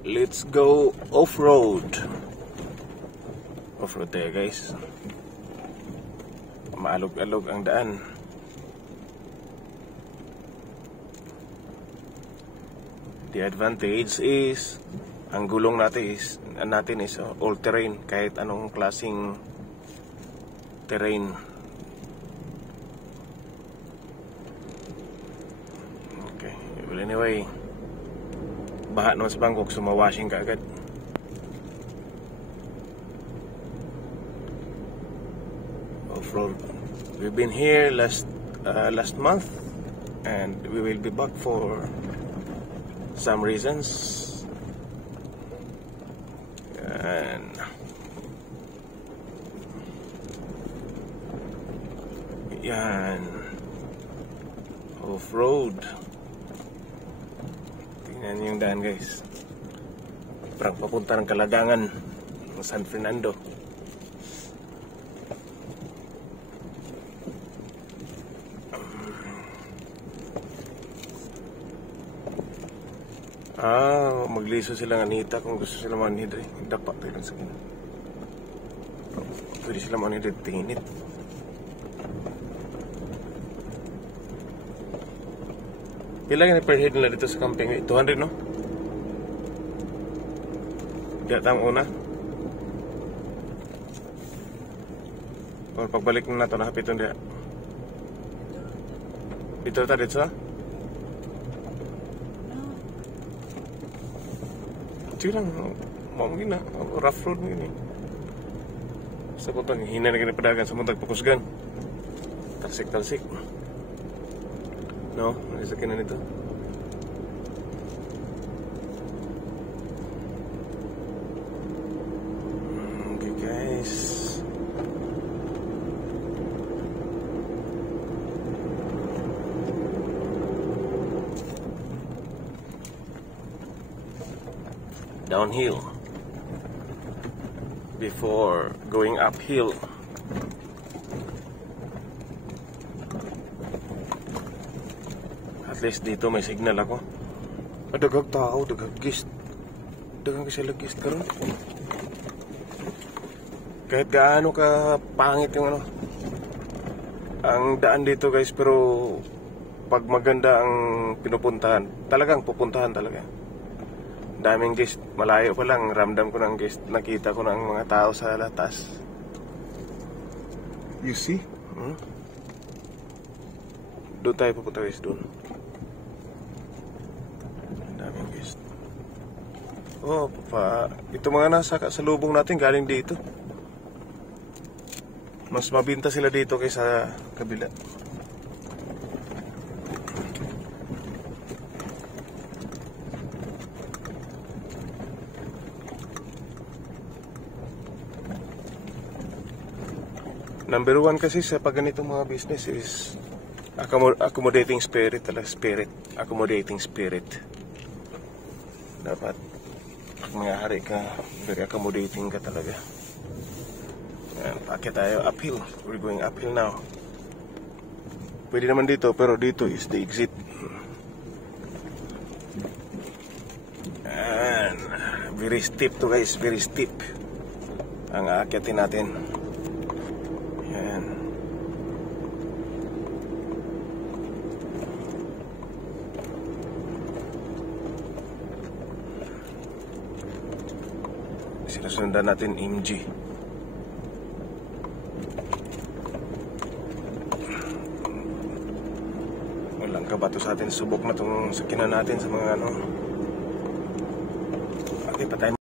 Let's go off-road. Off-road tayo guys. Maalog-alog ang daan. The advantage is ang gulong natin is all-terrain, kahit anong klaseng terrain. Okay, well anyway, baha naman sa Bangkok, sumawashing ka agad. Off-road. We've been here last month, and we will be back for some reasons. And yan, off-road. Tingnan yung daan guys, parang papunta ng Kalagangan ng San Fernando. Magliso sila ng Anita kung gusto sila manhidre. Dapat tayo lang sa kanya. Pwede sila manhidre, tinginit. Pila ka na per head nila dito sa camping? 200 no? Diya tang una. O pagbalik na nato, nakapiton diya. Dito ta dito sa? Sige lang, mau gina, rough road mo yun eh. Sa putang hina na ganipadagan sa muntag pakusgan. Talsik-talsik. No, naisakin na nito. Okay guys, downhill before going uphill. At least dito may signal ako. Daghang tao, daghang gist. Daghang kasi lagist karon. Kahit gaano ka pangit yung ang daan dito guys, pero pag maganda ang pinupuntahan, talagang pupuntahan talaga. Daming guest, malayo pa lang, ramdam ko ng guest, nakita ko ng mga tao sa latas. You see? Doon tayo pupunta guys, doon. Daming guest. Oh, ito mga nasa kasalubong natin galing dito. Mas mabinta sila dito kaysa kabila. Number one kasi sa pag ganitong mga business is accommodating spirit talaga. Accommodating spirit. Dapat pag mayari ka, very accommodating ka talaga. Yan, paakit tayo uphill. We're going uphill now. Pwede naman dito, pero dito is the exit. Yan, very steep to guys, very steep ang aakyatin natin. Sinusundan natin MG. Walang kabato sa atin. Subok na itong sakinan natin sa mga Okay, patay.